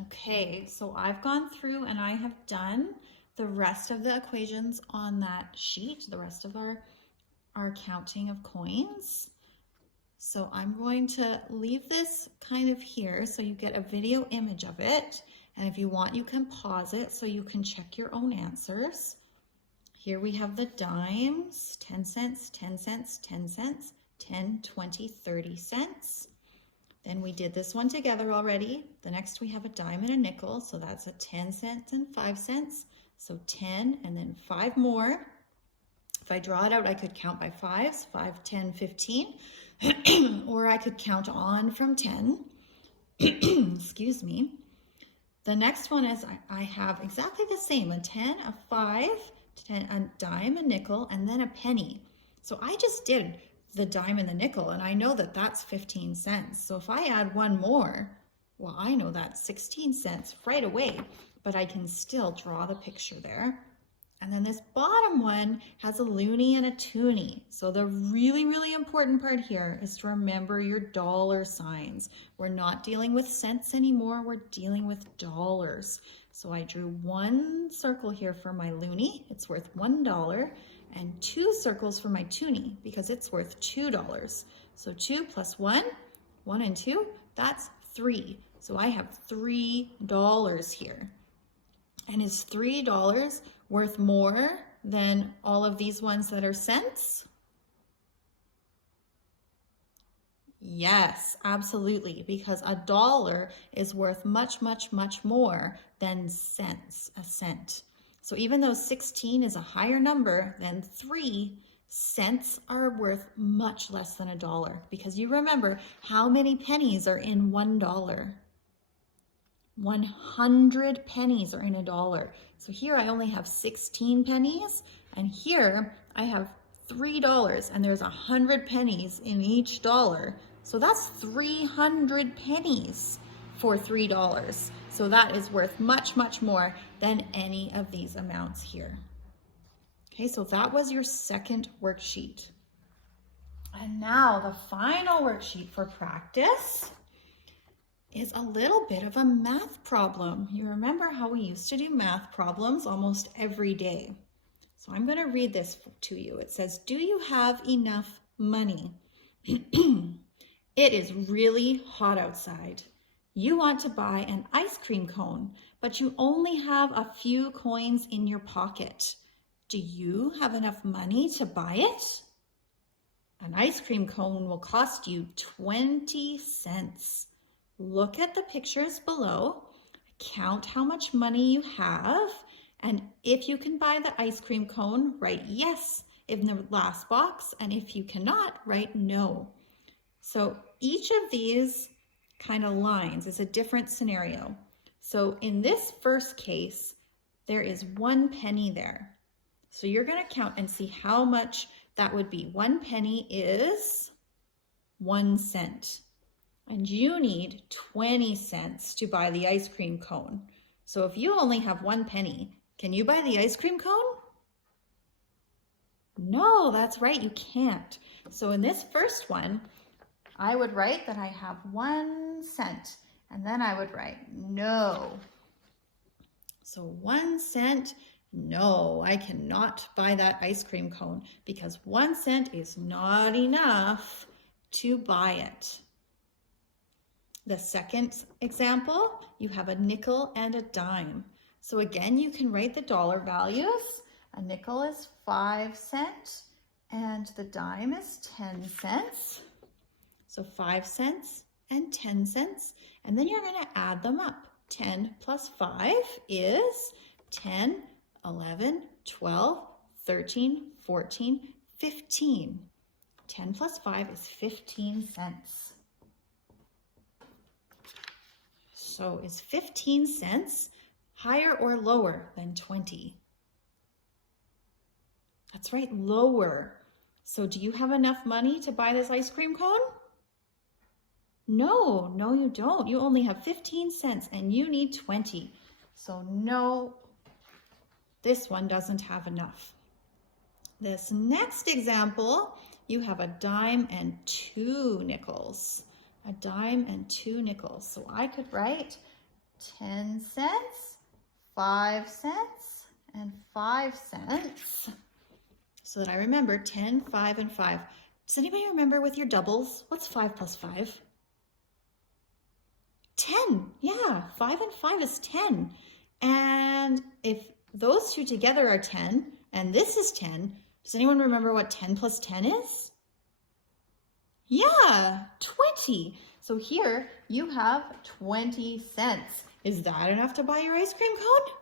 Okay, so I've gone through and I have done the rest of the equations on that sheet, the rest of our counting of coins. So I'm going to leave this kind of here so you get a video image of it. And if you want, you can pause it so you can check your own answers. Here we have the dimes, 10 cents, 10 cents, 10 cents, 10, 20, 30 cents. Then we did this one together already. The next we have a dime and a nickel, so that's a 10 cents and 5 cents. So 10 and then 5 more. If I draw it out, I could count by 5s, 5, 10, 15, or I could count on from 10. Excuse me. The next one is I have exactly the same, a 10, a 5, 10, a dime, a nickel, and then a penny. So I just did the dime and the nickel, and I know that that's 15 cents. So if I add one more, well, I know that's 16 cents right away, but I can still draw the picture there. And then this bottom one has a loonie and a toonie. So the really, really important part here is to remember your dollar signs. We're not dealing with cents anymore, we're dealing with dollars. So I drew one circle here for my loonie, it's worth $1, and 2 circles for my toonie because it's worth $2. So 2 plus 1, 1 and 2, that's 3. So I have $3 here. And is $3 worth more than all of these ones that are cents? Yes, absolutely, because a dollar is worth much, much, much more than cents, a cent. So even though 16 is a higher number than 3, cents are worth much less than a dollar, because you remember how many pennies are in $1? 100 pennies are in a dollar. So here I only have 16 pennies, and here I have $3, and there's 100 pennies in each dollar. So that's 300 pennies for $3. So that is worth much, much more than any of these amounts here. Okay, so that was your second worksheet. And now the final worksheet for practice is a little bit of a math problem. You remember how we used to do math problems almost every day. So I'm going to read this to you. It says, do you have enough money? It is really hot outside. You want to buy an ice cream cone, but you only have a few coins in your pocket. Do you have enough money to buy it? An ice cream cone will cost you 20 cents. Look at the pictures below, count how much money you have, and if you can buy the ice cream cone, write yes in the last box, and if you cannot, write no. So each of these kind of lines is a different scenario. So in this first case, there is 1 penny there. So you're going to count and see how much that would be. 1 penny is 1 cent. And you need 20 cents to buy the ice cream cone. So if you only have 1 penny, can you buy the ice cream cone? No, that's right, you can't. So in this first one, I would write that I have 1 cent, and then I would write no. So 1 cent, no, I cannot buy that ice cream cone because 1 cent is not enough to buy it. The second example, you have a nickel and a dime. So again, you can write the dollar values. A nickel is 5 cents and the dime is 10 cents. So 5 cents and 10 cents. And then you're going to add them up. 10 plus 5 is 10, 11, 12, 13, 14, 15. 10 plus 5 is 15 cents. So is 15 cents higher or lower than 20? That's right, lower. So do you have enough money to buy this ice cream cone? No, you don't. You only have 15 cents and you need 20. So no, this one doesn't have enough. This next example, you have a dime and 2 nickels. A dime and 2 nickels. So I could write 10 cents, 5 cents, and 5 cents. So that I remember 10, 5, and 5. Does anybody remember with your doubles? What's 5 plus 5? 10. Yeah, 5 and 5 is 10. And if those two together are 10, and this is 10, does anyone remember what 10 plus 10 is? Yeah, 20. So here you have 20 cents. Is that enough to buy your ice cream cone?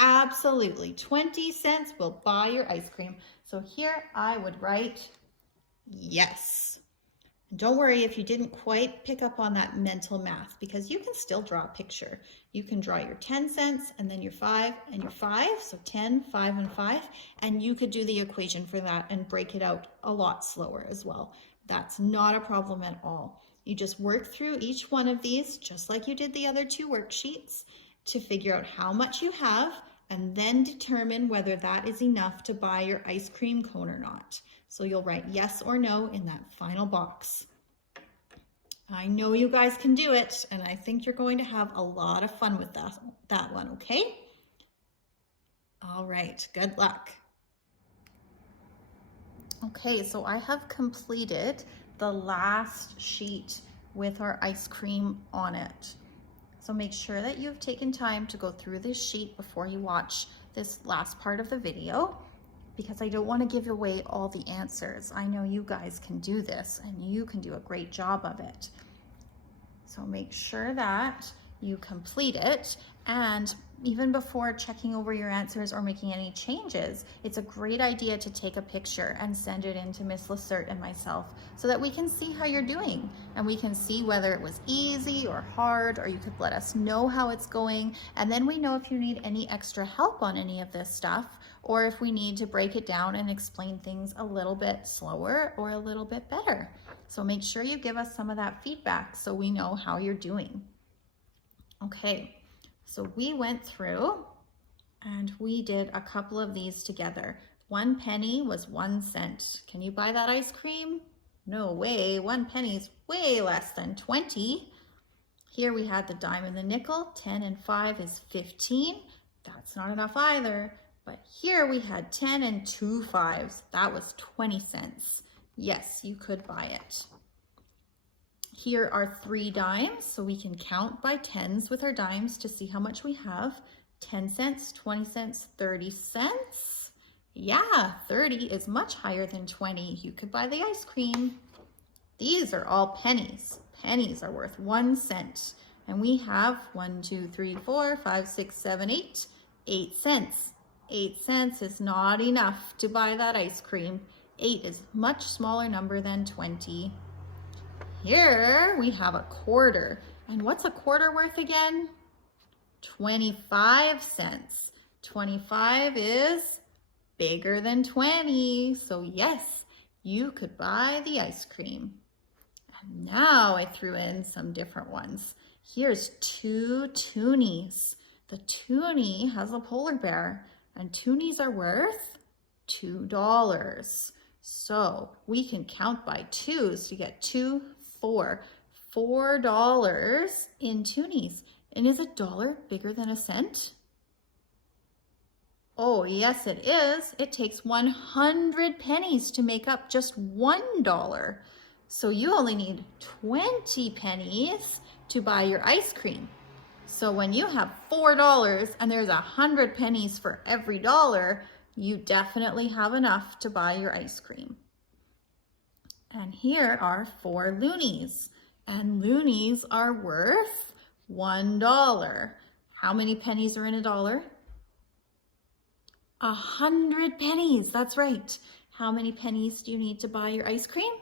Absolutely. 20 cents will buy your ice cream. So here I would write yes. And don't worry if you didn't quite pick up on that mental math, because you can still draw a picture. You can draw your 10 cents and then your 5 and your 5. So 10, 5, and 5. And you could do the equation for that and break it out a lot slower as well. That's not a problem at all. You just work through each one of these just like you did the other two worksheets to figure out how much you have and then determine whether that is enough to buy your ice cream cone or not. So you'll write yes or no in that final box. I know you guys can do it, and I think you're going to have a lot of fun with that one, okay? All right, good luck. Okay, so I have completed the last sheet with our ice cream on it. So make sure that you've taken time to go through this sheet before you watch this last part of the video, because I don't want to give away all the answers. I know you guys can do this and you can do a great job of it. So make sure that you complete it, and even before checking over your answers or making any changes, it's a great idea to take a picture and send it in to Miss Lacerte and myself so that we can see how you're doing and we can see whether it was easy or hard, or you could let us know how it's going, and then we know if you need any extra help on any of this stuff, or if we need to break it down and explain things a little bit slower or a little bit better. So make sure you give us some of that feedback so we know how you're doing. Okay, so we went through and we did a couple of these together. 1 penny was 1 cent. Can you buy that ice cream? No way, 1 penny is way less than 20. Here we had the dime and the nickel. 10 and 5 is 15. That's not enough either. But here we had 10 and 2 5s. That was 20 cents. Yes, you could buy it. Here are 3 dimes, so we can count by tens with our dimes to see how much we have. 10 cents, 20 cents, 30 cents. Yeah, 30 is much higher than 20. You could buy the ice cream. These are all pennies. Pennies are worth 1 cent. And we have 1, 2, 3, 4, 5, 6, 7, 8. 8 cents. 8 cents is not enough to buy that ice cream. 8 is a much smaller number than 20. Here we have a quarter. And what's a quarter worth again? 25 cents. 25 is bigger than 20. So yes, you could buy the ice cream. And now I threw in some different ones. Here's 2 toonies. The toonie has a polar bear, and toonies are worth $2. So we can count by twos to get 2, 4. $4 in toonies. And is $1 bigger than a cent? Oh, yes, it is. It takes 100 pennies to make up just $1. So you only need 20 pennies to buy your ice cream. So when you have $4 and there's 100 pennies for every dollar, you definitely have enough to buy your ice cream. And here are 4 loonies. And loonies are worth $1. How many pennies are in a dollar? 100 pennies, that's right. How many pennies do you need to buy your ice cream?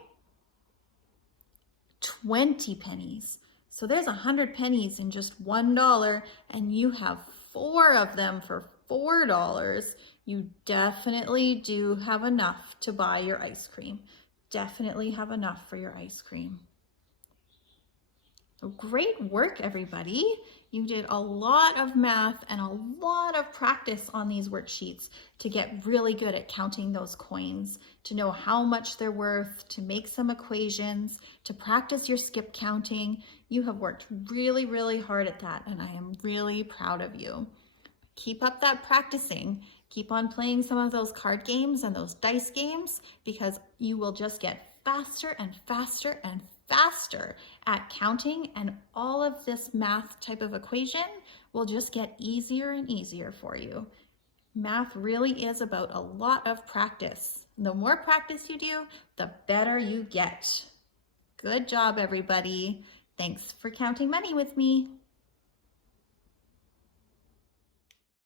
20 pennies. So there's 100 pennies in just $1, and you have 4 of them for $4. You definitely do have enough to buy your ice cream. Definitely have enough for your ice cream. So great work, everybody. You did a lot of math and a lot of practice on these worksheets to get really good at counting those coins, to know how much they're worth, to make some equations, to practice your skip counting. You have worked really, really hard at that, and I am really proud of you. Keep up that practicing. Keep on playing some of those card games and those dice games, because you will just get faster and faster and faster at counting, and all of this math type of equation will just get easier and easier for you. Math really is about a lot of practice. The more practice you do, the better you get. Good job, everybody. Thanks for counting money with me.